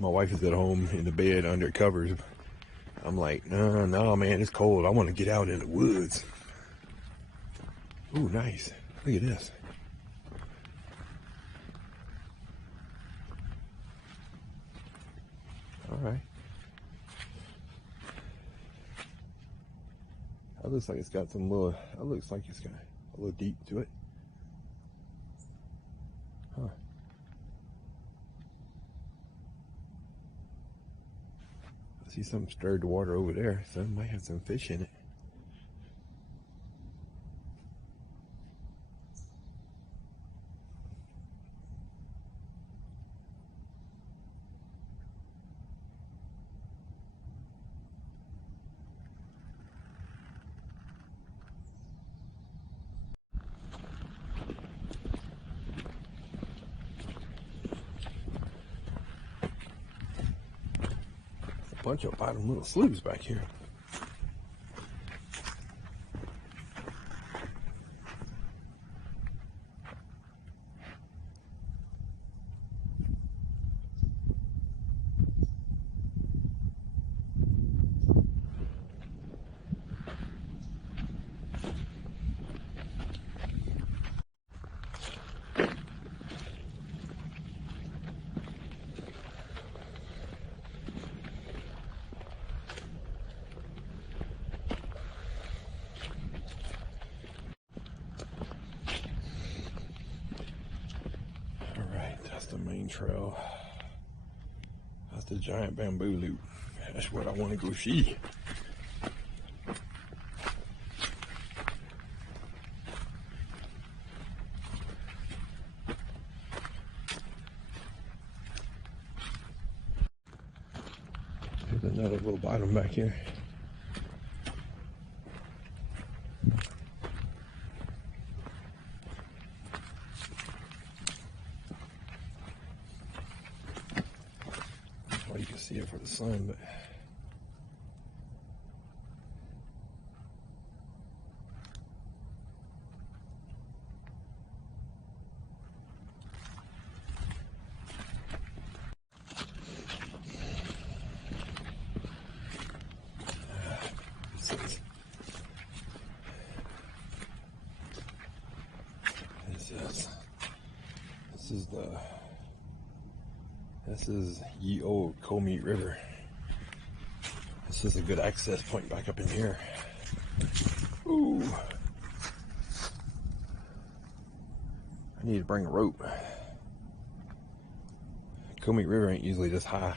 My wife is at home in the bed under covers. I'm like, no, man, it's cold. I want to get out in the woods. Ooh, nice. Look at this. All right. That looks like it's got some little, that looks like it's got a little deep to it. Huh. I see something stirred the water over there, so it might have some fish in it. Bunch of bottom little sloughs back here. That's the main trail. That's the giant bamboo loop. That's what I want to go see. There's another little bottom back here. Well, you can see it for the sun, but this is ye old Comeet River. This is a good access point back up in here. Ooh. I need to bring a rope. Comeet River ain't usually this high.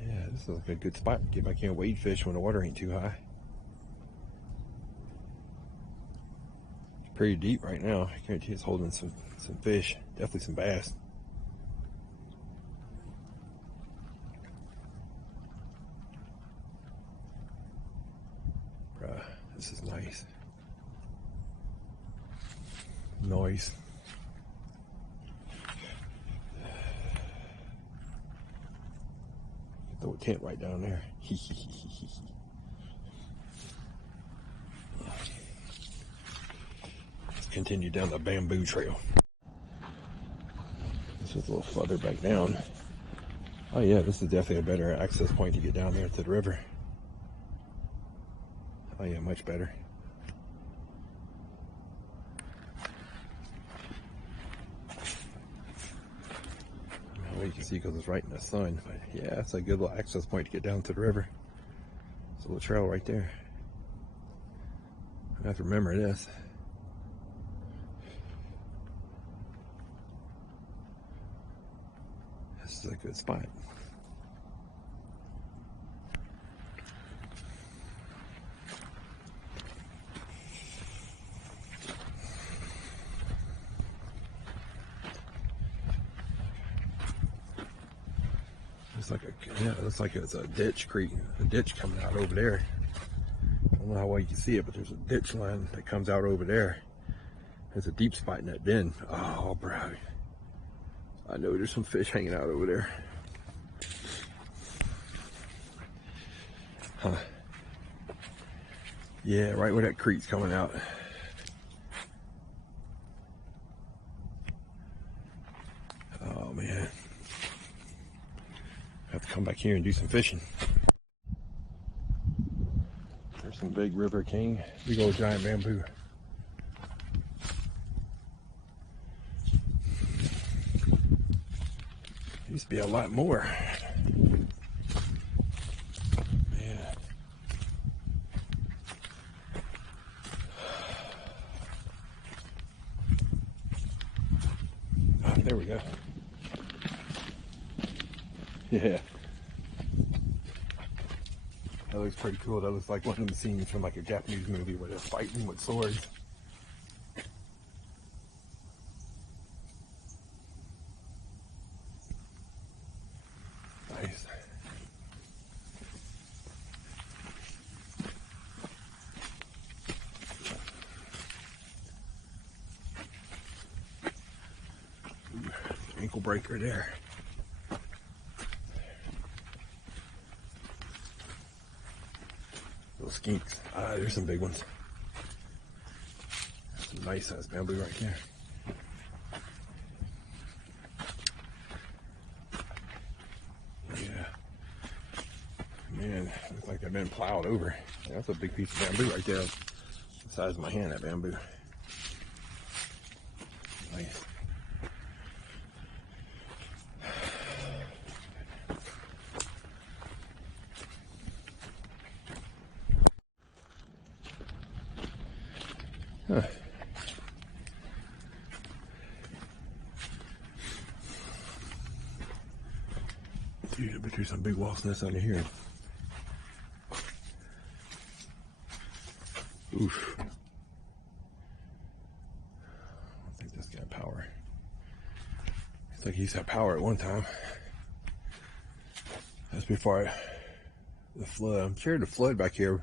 Yeah, this is like a good spot to get back here and wade fish when the water ain't too high. It's pretty deep right now. I guarantee it's holding some fish, definitely some bass. Bruh, this is nice. Nice. Throw a tent right down there. Let's continue down the bamboo trail. This is a little further back down. Oh yeah, this is definitely a better access point to get down there to the river. Oh yeah, much better. Well, you can see because it's right in the sun, but yeah, it's a good little access point to get down to the river. It's a little trail right there. I have to remember this. This is a good spot. It looks like it's a ditch creek, a ditch coming out over there. I don't know how well you can see it, but there's a ditch line that comes out over there. There's a deep spot in that bend. Oh, bro. I know there's some fish hanging out over there. Huh. Yeah, right where that creek's coming out. Oh, man. back here and do some fishing. There's some big river king, big old giant bamboo. Used to be a lot more. Man. Oh, there we go. Yeah. That looks pretty cool. That looks like one of the scenes from like a Japanese movie where they're fighting with swords. Nice. Ooh, ankle breaker there. Little skinks. Ah, there's some big ones. Some nice size bamboo right there. Yeah. Man, looks like they've been plowed over. Yeah, that's a big piece of bamboo right there. The size of my hand, that bamboo. Nice. Huh. Dude, I bet there's some big wasp nests under here. Oof. I don't think this got power. Looks like he's had power at one time. That's before the flood. I'm sure the flood back here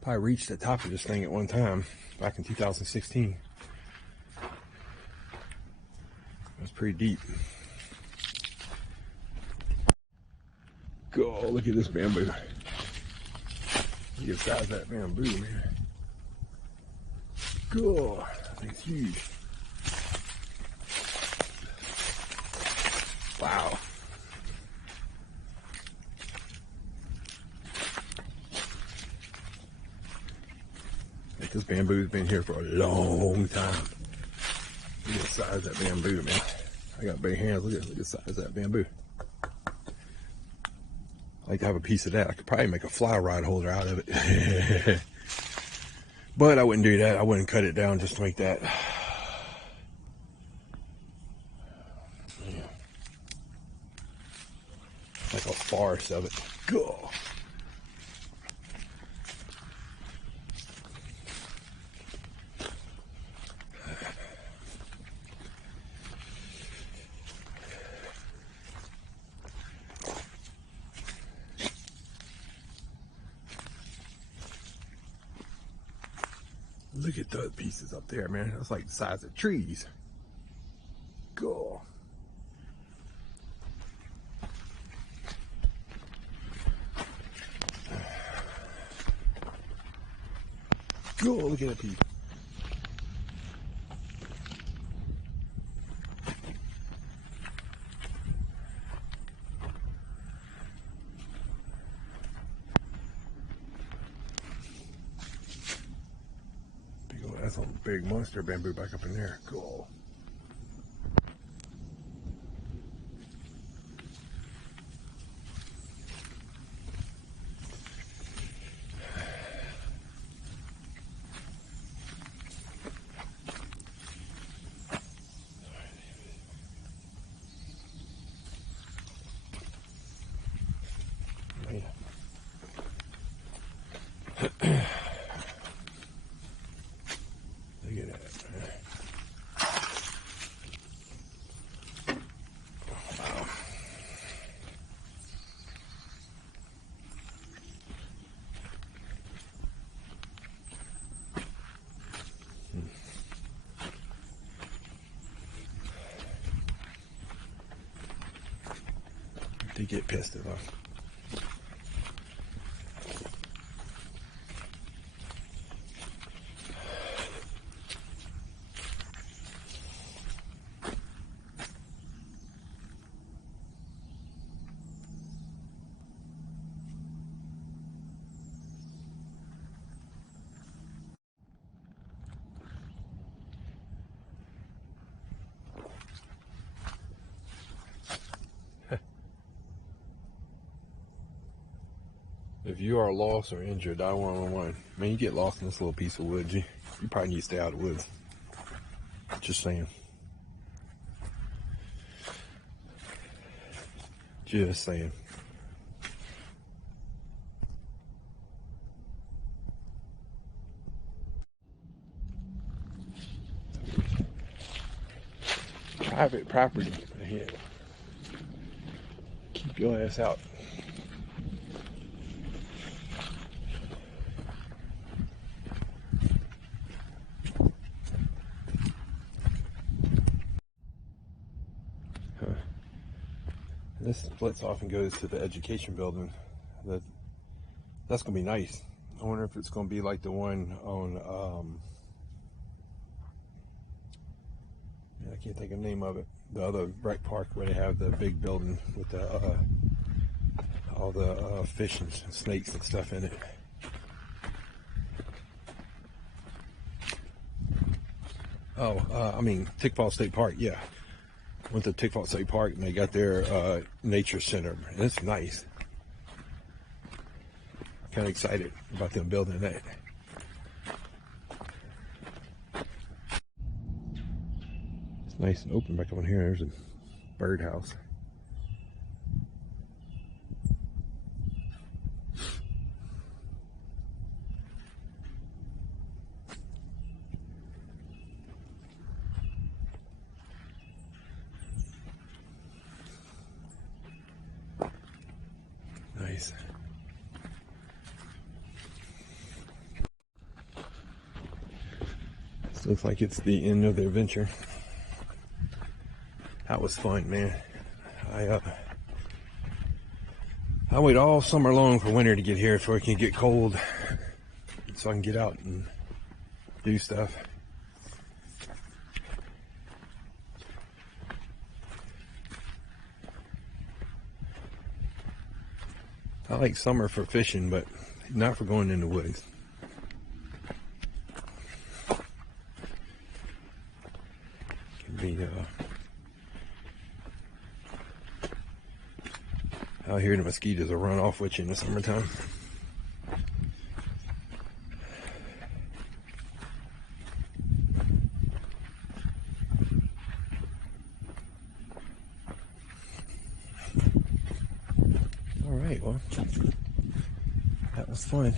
probably reached the top of this thing at one time back in 2016. It was pretty deep. Go, look at this bamboo. Look at the size of that bamboo, man. Go, that thing's huge. Wow. Like this bamboo's been here for a long time. Look at the size of that bamboo, man. I got big hands. Look at the size of that bamboo. I'd like to have a piece of that. I could probably make a fly rod holder out of it. But I wouldn't do that. I wouldn't cut it down just to make that. Like a farce of it. Go. Look at those pieces up there, man. That's like the size of trees. Go. Go, look at that piece. That's a big monster bamboo back up in there. Cool. Look at that, man. Wow. They get pissed at us. If you are lost or injured, dial 111. Man, you get lost in this little piece of wood, you probably need to stay out of the woods. Just saying. Just saying. Private property ahead. Keep your ass out. This splits off and goes to the education building. That's gonna be nice. I wonder if it's gonna be like the one on I can't think of the name of it. The other BREC Park where they have the big building with the all the fish and snakes and stuff in it. I mean Tickfall State Park. Yeah, went to Tickfall State Park and they got their nature center, and it's nice. Kind of excited about them building that. It's nice and open back over here. There's a birdhouse. Nice. This looks like it's the end of the adventure. That was fun, man. I wait all summer long for winter to get here before it can get cold, so I can get out and do stuff. I like summer for fishing, but not for going in the woods. Can be out here the mosquitoes will run off with you in the summertime. All right, well, that was fun.